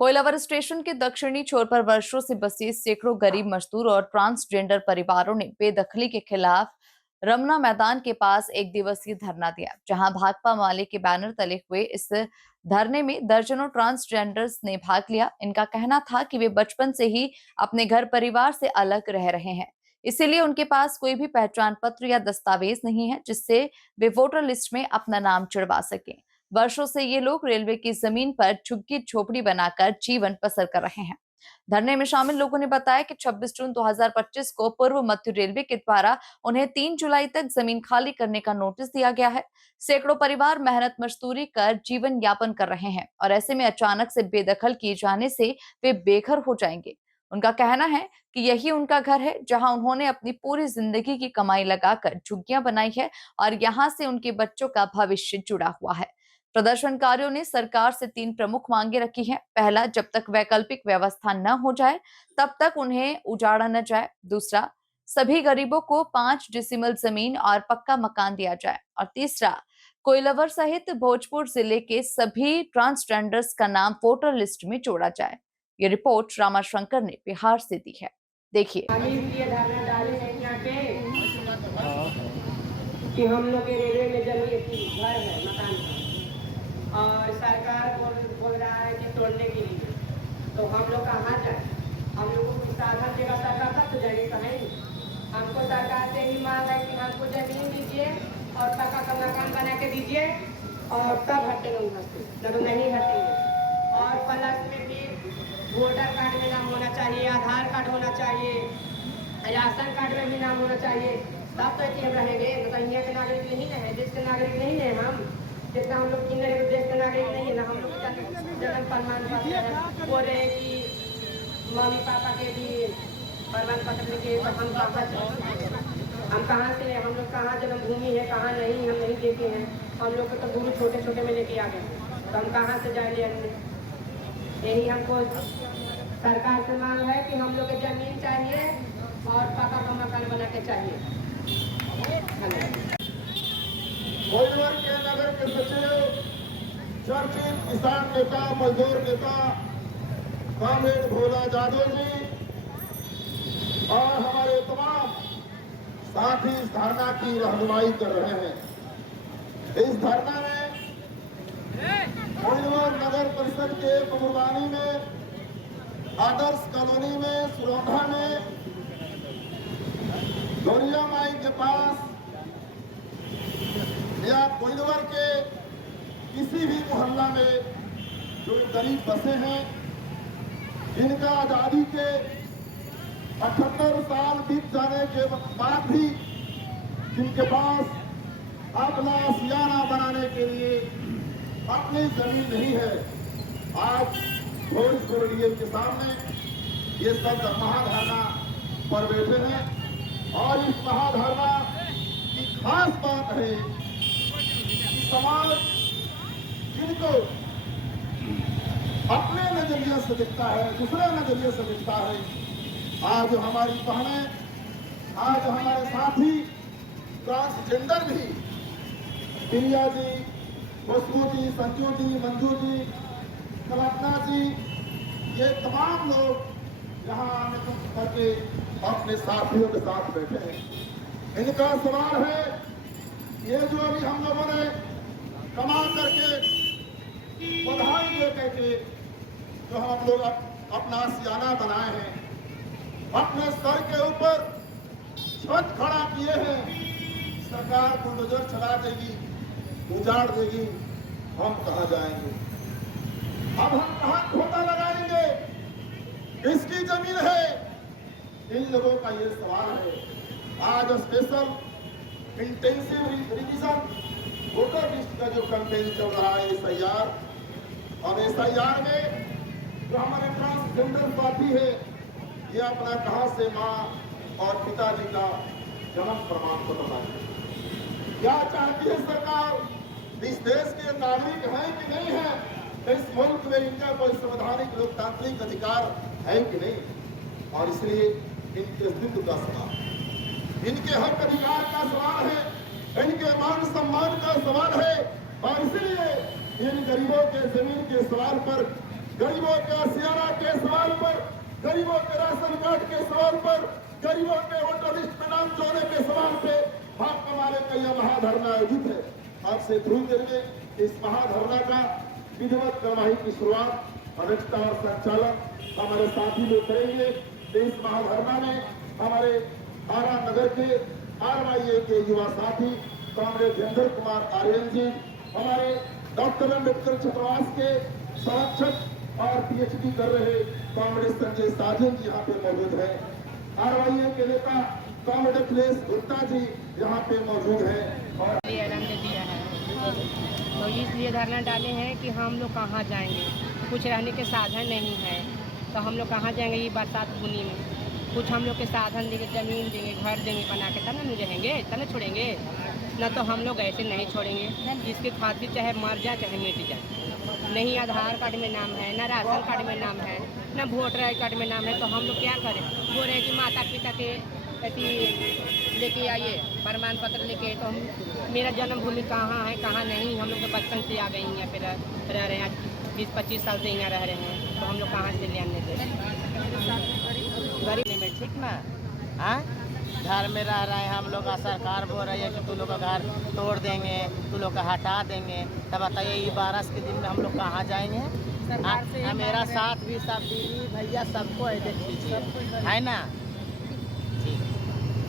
कोइलावर station के दक्षिणी छोर पर वर्षों से बसे सैकड़ों गरीब मजदूर और ट्रांसजेंडर परिवारों ने बेदखली के खिलाफ रमना मैदान के पास एक दिवसीय धरना दिया, जहां भाकपा माले के बैनर तले हुए इस धरने में दर्जनों ट्रांसजेंडर्स ने भाग लिया। इनका कहना था कि वे बचपन से ही अपने घर परिवार से अलग रह रहे हैं, इसीलिए उनके पास कोई भी पहचान पत्र या दस्तावेज नहीं है जिससे वे वोटर लिस्ट में अपना नाम चढ़वा सकें। वर्षों से ये लोग रेलवे की जमीन पर झुग्गी झोपड़ी बनाकर जीवन बसर कर रहे हैं। धरने में शामिल लोगों ने बताया कि 26 जून 2025 को पूर्व मध्य रेलवे के द्वारा उन्हें 3 जुलाई तक जमीन खाली करने का नोटिस दिया गया है। सैकड़ों परिवार मेहनत मजदूरी कर जीवन यापन कर रहे हैं और ऐसे में अचानक से बेदखल किए जाने से वे बेघर हो जाएंगे। उनका कहना है कि यही उनका घर है, जहां उन्होंने अपनी पूरी जिंदगी की कमाई लगाकर झुग्गियां बनाई है और यहां से उनके बच्चों का भविष्य जुड़ा हुआ है। प्रदर्शनकारियों ने सरकार से 3 प्रमुख मांगे रखी हैं। पहला, जब तक वैकल्पिक व्यवस्था न हो जाए तब तक उन्हें उजाड़ा न जाए। दूसरा, सभी गरीबों को 5 डिसिमल जमीन और पक्का मकान दिया जाए। और तीसरा, कोइलवर सहित भोजपुर जिले के सभी ट्रांसजेंडर्स का नाम वोटर लिस्ट में जोड़ा जाए। ये रिपोर्ट रामाशंकर ने बिहार से दी है। देखिए। कि हम लोग के रेलवे में जमीन घर है, मकान है और सरकार बोल रहा है कि तोड़ने के लिए, तो हम लोग कहाँ जाए? हम लोगों को साधन देगा सरकार तब तो जाएंगे कहीं। हमको सरकार से ही मांग है कि हमको जमीन दीजिए और पक्का का मकान बना के दीजिए और तब हटेंगे उधर से, न तो नहीं हटेंगे। और प्लस में भी वोटर कार्ड में नाम होना चाहिए, आधार कार्ड होना चाहिए, राशन कार्ड में भी नाम होना चाहिए, तब तो हम रहेंगे। मतलब यहाँ के नागरिक नहीं है, देश के नागरिक नहीं है हम। जितना हम लोग किन देश के नागरिक नहीं है ना, हम लोग जन्म प्रमाण पत्र बोल रहे हैं कि मम्मी पापा के भी प्रमाण पत्र लेके हम कहाँ से, हम लोग कहाँ जन्मभूमि है कहाँ नहीं, हम नहीं देखे हैं। हम लोग को तो गुरु छोटे छोटे में लेके आ गए, तो हम कहाँ से जाए? यही हमको सरकार से मांग है कि हम लोग को जमीन चाहिए और पक्का का मकान बना के चाहिए। कोइलवर के नगर के सचिव, चर्चित किसान नेता, मजदूर नेता कामरेड भोला यादव जी और हमारे तमाम साथी इस धरना की रहनुमाई कर रहे हैं। इस धरना में कोइलवर नगर परिषद के कुर्बानी में, आदर्श कॉलोनी में, सुरौंधा में, गौरिया माई के पास या कोइलवर के किसी भी मोहल्ला में जो गरीब बसे हैं, जिनका आजादी के 78 साल बीत जाने के बाद भी जिनके पास अपना सियाना बनाने के लिए अपनी जमीन नहीं है, आज भोजपुर के सामने ये सब महाधरना पर बैठे हैं। और इस महाधरना की खास बात है कि समाज जिनको अपने नजरिए से दिखता है, दूसरे नजरिए से दिखता है, आज हमारी बहनें, आज हमारे साथी ट्रांसजेंडर भी, प्रिया जी, खुशबू जी, संजू जी, मंजू जी, कल्पना जी, ये तमाम लोग यहाँ आने करके अपने साथियों के साथ बैठे हैं। इनका सवाल है, ये जो अभी हम लोगों ने कमा करके बधाई दे करके जो हम लोग अपना सियाना बनाए हैं, अपने सर के ऊपर छत खड़ा किए हैं, सरकार बुलडोजर चला देगी, उजाड़ देगी, हम कहाँ जाएंगे? अब हम कहाँ खोता लगाएंगे? किसकी जमीन है? इन लोगों का ये सवाल है। आज special intensive revision voter list का जो कैंपेन चल रहा है, SIR, और SIR में जो हमारे ट्रांसजेंडर साथी है, ये अपना कहाँ से माँ और पिताजी का जन्म प्रमाण पत्र लाए। क्या चाहती है सरकार? इस देश के नागरिक हैं कि नहीं है? इस मुल्क में इनका कोई संवैधानिक लोकतांत्रिक अधिकार है कि नहीं? और इसलिए इनके अस्तित्व का सवाल, इनके हक अधिकार का सवाल है, इनके मान सम्मान का सवाल है। और इसलिए इन गरीबों के जमीन के सवाल पर गरीबों के आशियाना के सवाल पर, गरीबों के राशन कार्ड के सवाल पर, गरीबों के वोटर लिस्ट में नाम जोड़ने के सवाल पे भाकपा माले का यह महाधरना आयोजित है। आपसे थोड़ी देर में इस महाधरना का विधिवत कार्यवाही की शुरुआत अध्यक्षता और संचालन हमारे साथी लोग करेंगे। इस महाधरना में हमारे आरा नगर के RYA के युवा साथी कांग्रेस धीरेन्द्र कुमार आर्यन जी, हमारे डॉक्टर अम्बेडकर छात्रावास के संरक्षक और PhD कर रहे कांग्रेस संजय साजन जी यहाँ पे मौजूद है। RYA के नेता कांग्रेस अखिलेश गुप्ता जी यहाँ पे मौजूद है और ऐलान दे दिया है तो इसलिए धरना डाले हैं कि हम लोग कहाँ जाएंगे, कुछ रहने के साधन नहीं है तो हम लोग कहाँ जाएंगे ये बरसात बुनी में। कुछ हम लोग के साधन देंगे, ज़मीन देंगे, घर देंगे बना के, तब ना रहेंगे, तब ना छोड़ेंगे ना। तो हम लोग ऐसे नहीं छोड़ेंगे। इसके खातिर चाहे मर जाए चाहे मिट जाए। नहीं आधार कार्ड में नाम है, ना राशन कार्ड में नाम है, ना वोटर आई कार्ड में नाम है, तो हम लोग क्या करें? बोल रहे हैं कि माता पिता के ऐसी लेके आइए प्रमाण पत्र लेके। तो हम मेरा जन्मभूमि कहाँ है कहाँ नहीं, हम लोग तो बचपन से आ गए हैं यहाँ पे रह रहे हैं, 20-25 साल से यहाँ रह रहे हैं, तो हम लोग कहाँ से ले आने दें? गरीब नहीं में ठीक ना। हाँ, घर में रह रहे हैं हम लोग का, सरकार बोल रही है कि तू लोग का घर तोड़ देंगे, तू लोग का हटा देंगे। तब बताइए ये बारिश के दिन में हम लोग कहाँ जाएंगे? मेरा साथ भी सब दीदी भैया सबको है, देख लीजिए, है ना। ठीक।